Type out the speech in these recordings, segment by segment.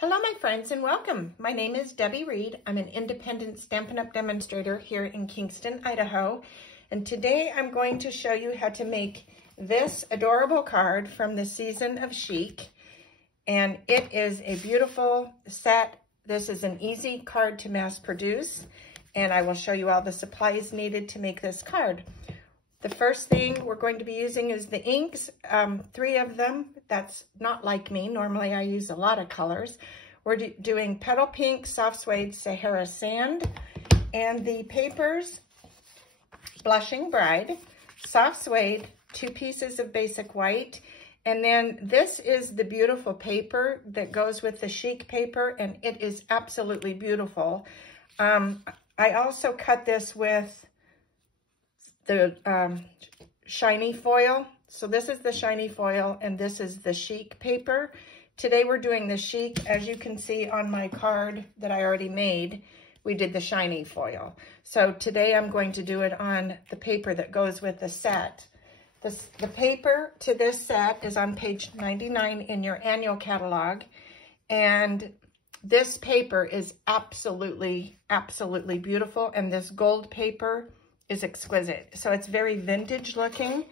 Hello, my friends, and welcome. My name is Debbie Reed. I'm an independent Stampin' Up! Demonstrator here in Kingston, Idaho. And today I'm going to show you how to make this adorable card from the season of Chic. And it is a beautiful set. This is an easy card to mass produce. And I will show you all the supplies needed to make this card. The first thing we're going to be using is the inks, 3 of them. That's not like me. Normally I use a lot of colors. We're doing Petal Pink, Soft Suede, Sahara Sand, and the papers, Blushing Bride, Soft Suede, 2 pieces of basic white, and then this is the beautiful paper that goes with the Chic paper, and it is absolutely beautiful. I also cut this with the shiny foil. So this is the shiny foil and this is the Chic paper. Today we're doing the Chic. As you can see on my card that I already made, we did the shiny foil. So today I'm going to do it on the paper that goes with the set. The paper to this set is on page 99 in your annual catalog. And this paper is absolutely, absolutely beautiful. And this gold paper is exquisite. So it's very vintage looking,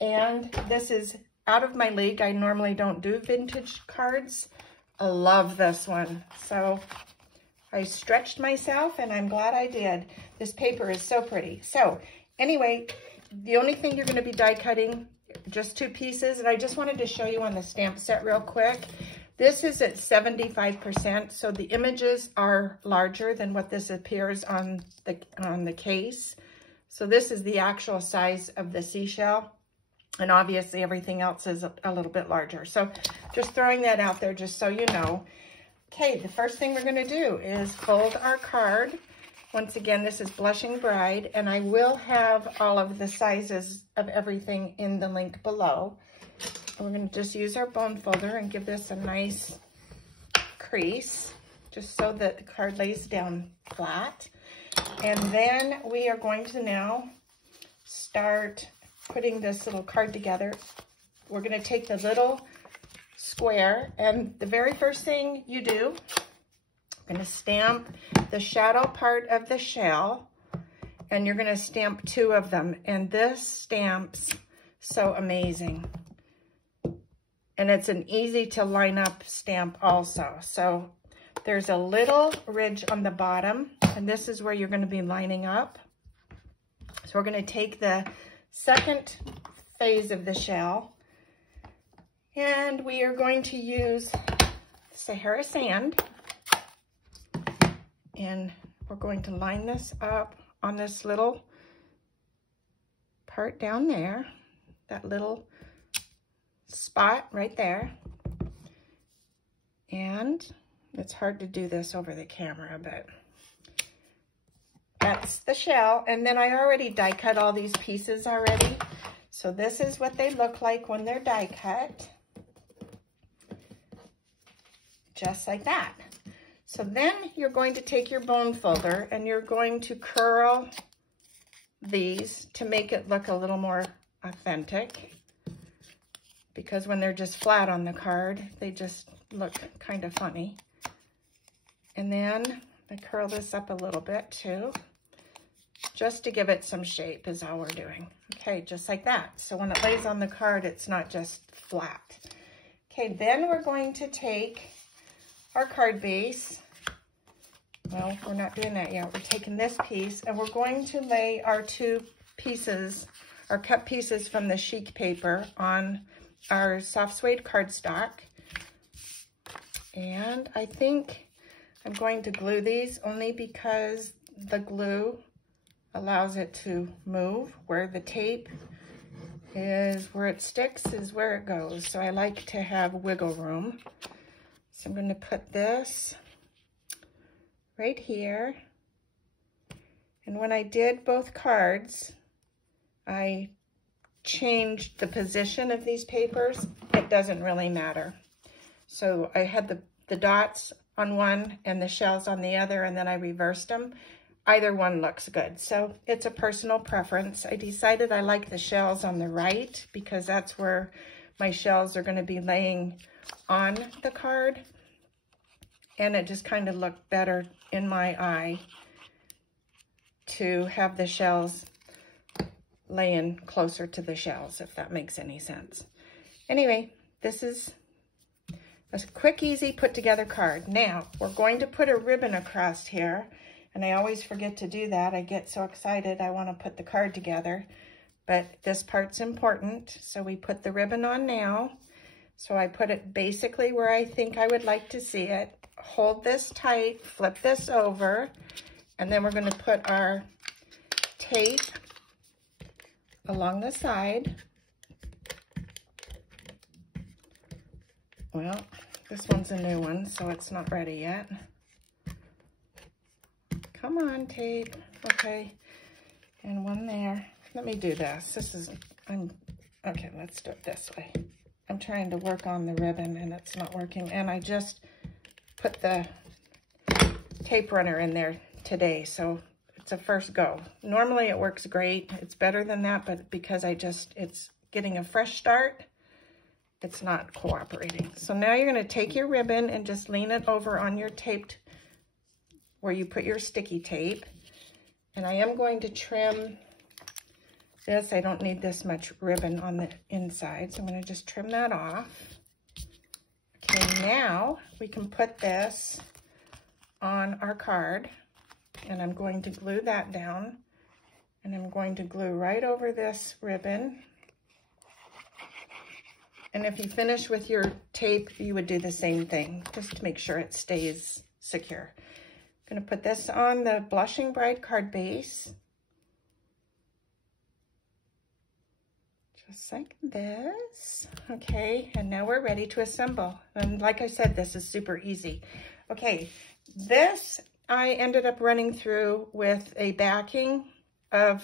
and this is out of my league. I normally don't do vintage cards. I love this one. So I stretched myself and I'm glad I did. This paper is so pretty. So anyway, the only thing you're going to be die cutting, just 2 pieces, and I just wanted to show you on the stamp set real quick. This is at 75%, so the images are larger than what this appears on the case. So this is the actual size of the seashell, and obviously everything else is a little bit larger. So just throwing that out there just so you know. Okay, the first thing we're gonna do is fold our card. Once again, this is Blushing Bride, and I will have all of the sizes of everything in the link below. And we're gonna just use our bone folder and give this a nice crease, just so that the card lays down flat. And then we are going to now start putting this little card together. We're going to take the little square, and the very first thing you do, I'm going to stamp the shadow part of the shell, and you're going to stamp 2 of them. And this stamps so amazing. And it's an easy to line up stamp also. So there's a little ridge on the bottom, and this is where you're going to be lining up. So we're going to take the second phase of the shell, and we are going to use Sahara Sand, and we're going to line this up on this little part down there, that little spot right there. And it's hard to do this over the camera, but that's the shell. And then I already die cut all these pieces already. So this is what they look like when they're die cut. Just like that. So then you're going to take your bone folder and you're going to curl these to make it look a little more authentic. Because when they're just flat on the card, they just look kind of funny. And then I curl this up a little bit too, just to give it some shape is all we're doing. Okay, just like that. So when it lays on the card, it's not just flat. Okay, then we're going to take our card base. Well, we're not doing that yet. We're taking this piece and we're going to lay our 2 pieces, our cut pieces from the Chic paper on our soft suede cardstock. And I think I'm going to glue these only because the glue allows it to move. Where the tape is, where it sticks is where it goes. So I like to have wiggle room. So I'm going to put this right here. And when I did both cards, I changed the position of these papers. It doesn't really matter. So I had the dots on one and the shells on the other, and then I reversed them. Either one looks good. So it's a personal preference. I decided I like the shells on the right because that's where my shells are going to be laying on the card. and it just kind of looked better in my eye to have the shells laying closer to the shells, if that makes any sense. Anyway, this is a quick, easy put together card. Now, we're going to put a ribbon across here, and I always forget to do that. I get so excited I want to put the card together, but this part's important, so we put the ribbon on now. So I put it basically where I think I would like to see it. Hold this tight, flip this over, and then we're going to put our tape along the side. Well, this one's a new one, so it's not ready yet. Come on, tape. Okay, and one there. Let me do this. Okay, let's do it this way. I'm trying to work on the ribbon and it's not working, and I just put the tape runner in there today, so it's a first go. Normally it works great. It's better than that, but because it's getting a fresh start, it's not cooperating. So now you're going to take your ribbon and just lean it over on your taped, where you put your sticky tape. And I am going to trim this. I don't need this much ribbon on the inside, so I'm going to just trim that off. Okay, now we can put this on our card, and I'm going to glue that down, and I'm going to glue right over this ribbon. And if you finish with your tape, you would do the same thing, just to make sure it stays secure. I'm going to put this on the Blushing Bride card base. Just like this. Okay, and now we're ready to assemble. And like I said, this is super easy. Okay, this I ended up running through with a backing of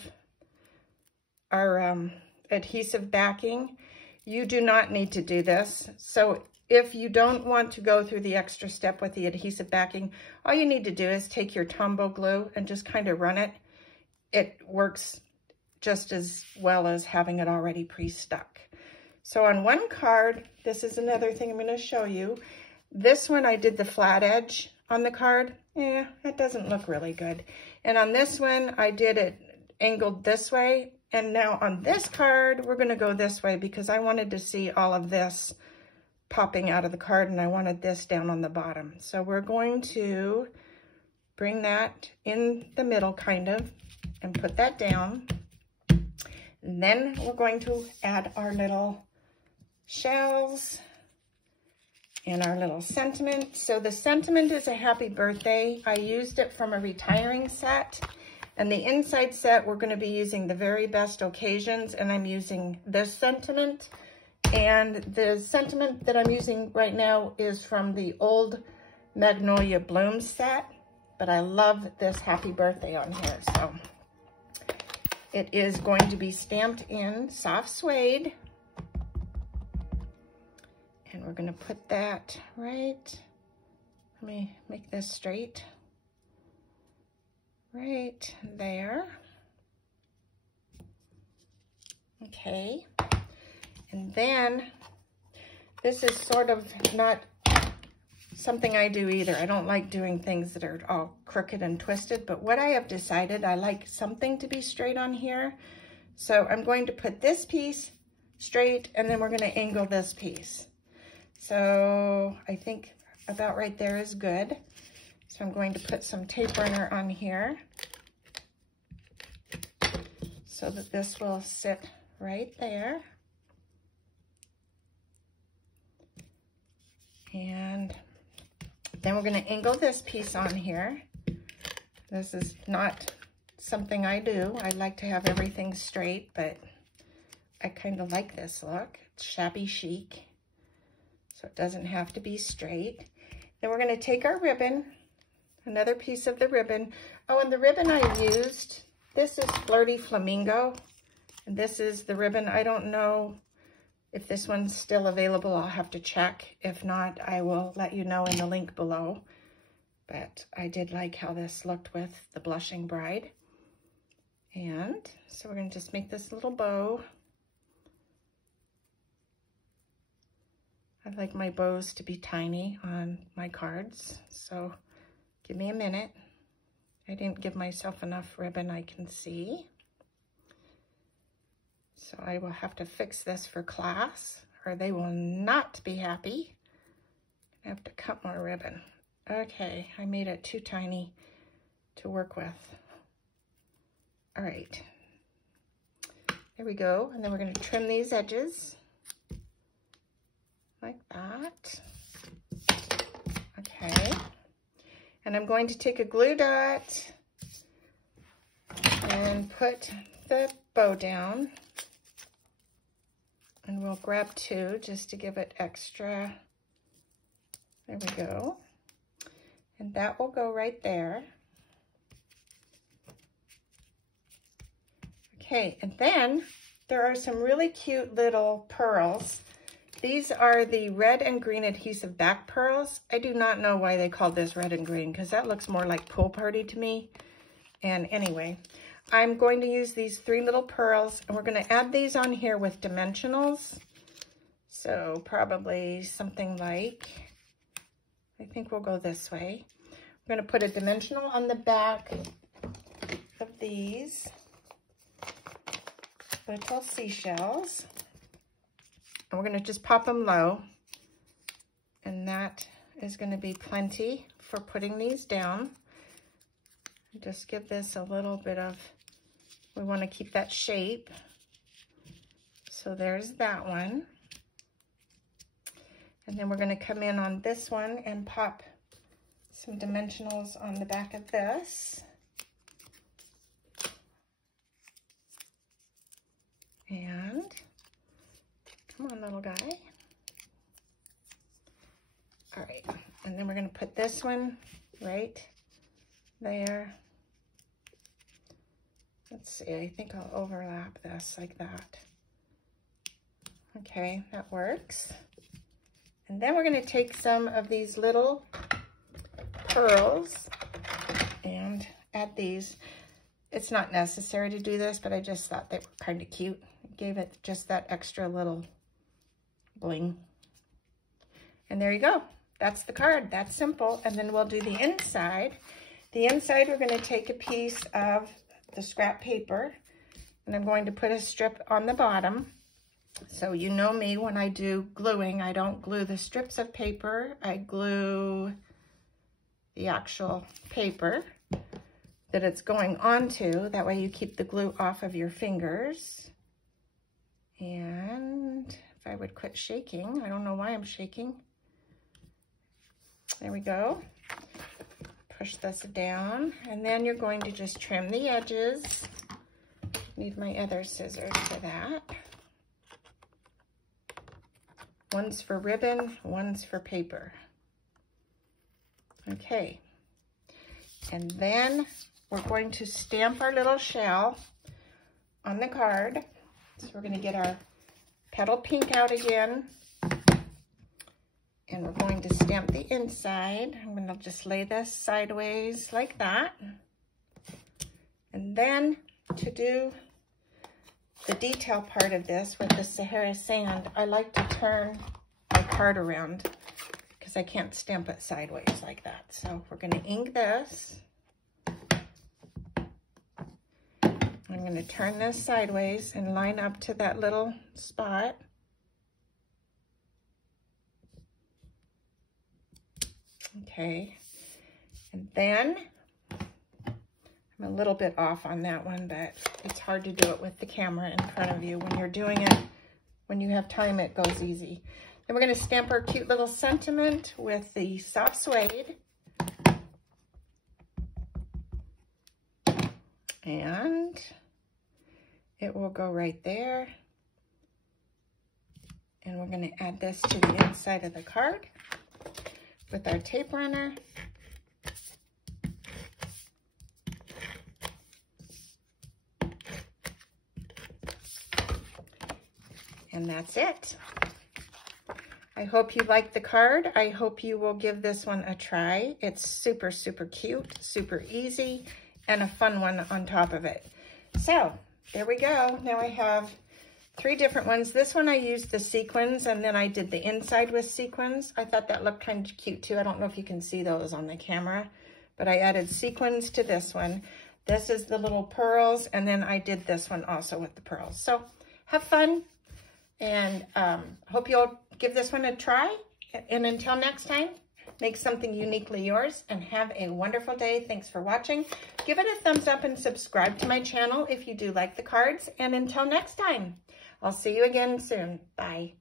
our adhesive backing. You do not need to do this. So if you don't want to go through the extra step with the adhesive backing, all you need to do is take your Tombow glue and just kind of run it. It works just as well as having it already pre-stuck. So on one card, this is another thing I'm going to show you. This one I did the flat edge on the card. Yeah, it doesn't look really good. And on this one, I did it angled this way. And now on this card, we're going to go this way because I wanted to see all of this popping out of the card, and I wanted this down on the bottom. So we're going to bring that in the middle kind of and put that down. And then we're going to add our little shells and our little sentiment. So the sentiment is a happy birthday. I used it from a retiring set. And the inside set, we're going to be using the very best occasions, and I'm using this sentiment. And the sentiment that I'm using right now is from the old Magnolia Bloom set, but I love this happy birthday on here. So it is going to be stamped in soft suede. And we're going to put that right, let me make this straight. Right there. Okay. And then this is sort of not something I do either. I don't like doing things that are all crooked and twisted, but what I have decided, I like something to be straight on here. So I'm going to put this piece straight, and then we're going to angle this piece. So I think about right there is good. So I'm going to put some tape runner on here so that this will sit right there. And then we're going to angle this piece on here. This is not something I do. I like to have everything straight, but I kind of like this look. It's shabby chic, so it doesn't have to be straight. Then we're going to take our ribbon, another piece of the ribbon. Oh, and the ribbon I used, this is Flirty Flamingo. And this is the ribbon. I don't know if this one's still available. I'll have to check. If not, I will let you know in the link below. But I did like how this looked with the Blushing Bride. And so we're going to just make this little bow. I like my bows to be tiny on my cards, so give me a minute. I didn't give myself enough ribbon, I can see. So I will have to fix this for class, or they will not be happy. I have to cut more ribbon. Okay, I made it too tiny to work with. All right, there we go. And then we're going to trim these edges like that. Okay, and I'm going to take a glue dot and put the bow down, and we'll grab two just to give it extra. There we go. And that will go right there. Okay, and then there are some really cute little pearls. These are the red and green adhesive back pearls. I do not know why they called this red and green, because that looks more like pool party to me. And anyway, I'm going to use these 3 little pearls, and we're going to add these on here with dimensionals. So probably something like, I think we'll go this way. I'm going to put a dimensional on the back of these little seashells. And we're going to just pop them low. And that is going to be plenty for putting these down. Just give this a little bit of, we want to keep that shape. So there's that one. And then we're going to come in on this one and pop some dimensionals on the back of this. And come on, little guy. All right, and then we're going to put this one right there. Let's see, I think I'll overlap this like that. Okay, that works. And then we're going to take some of these little pearls and add these. It's not necessary to do this, but I just thought they were kind of cute. Gave it just that extra little bling. And there you go. That's the card. That's simple. And then we'll do the inside. The inside, we're going to take a piece of the scrap paper, and I'm going to put a strip on the bottom. So you know me, when I do gluing, I don't glue the strips of paper. I glue the actual paper that it's going onto. That way you keep the glue off of your fingers. And if I would quit shaking, I don't know why I'm shaking. There we go. Push this down, and then you're going to just trim the edges. Need my other scissors for that. One's for ribbon, one's for paper. Okay. And then we're going to stamp our little shell on the card. So we're going to get our petal pink out again. And we're going to stamp the inside. I'm going to just lay this sideways like that. And then to do the detail part of this with the Sahara sand, I like to turn my card around because I can't stamp it sideways like that. So we're going to ink this. I'm going to turn this sideways and line up to that little spot. Okay, and then I'm a little bit off on that one, but it's hard to do it with the camera in front of you. When you're doing it, when you have time, it goes easy. Then we're going to stamp our cute little sentiment with the soft suede. And it will go right there. And we're going to add this to the inside of the card with our tape runner. And that's it. I hope you like the card. I hope you will give this one a try. It's super, super cute, super easy, and a fun one on top of it. So there we go. Now I have 3 different ones. This one I used the sequins, and then I did the inside with sequins. I thought that looked kind of cute too. I don't know if you can see those on the camera, but I added sequins to this one. This is the little pearls, and then I did this one also with the pearls. So have fun, and hope you'll give this one a try. And until next time, make something uniquely yours, and have a wonderful day. Thanks for watching. Give it a thumbs up and subscribe to my channel if you do like the cards. And until next time, I'll see you again soon. Bye.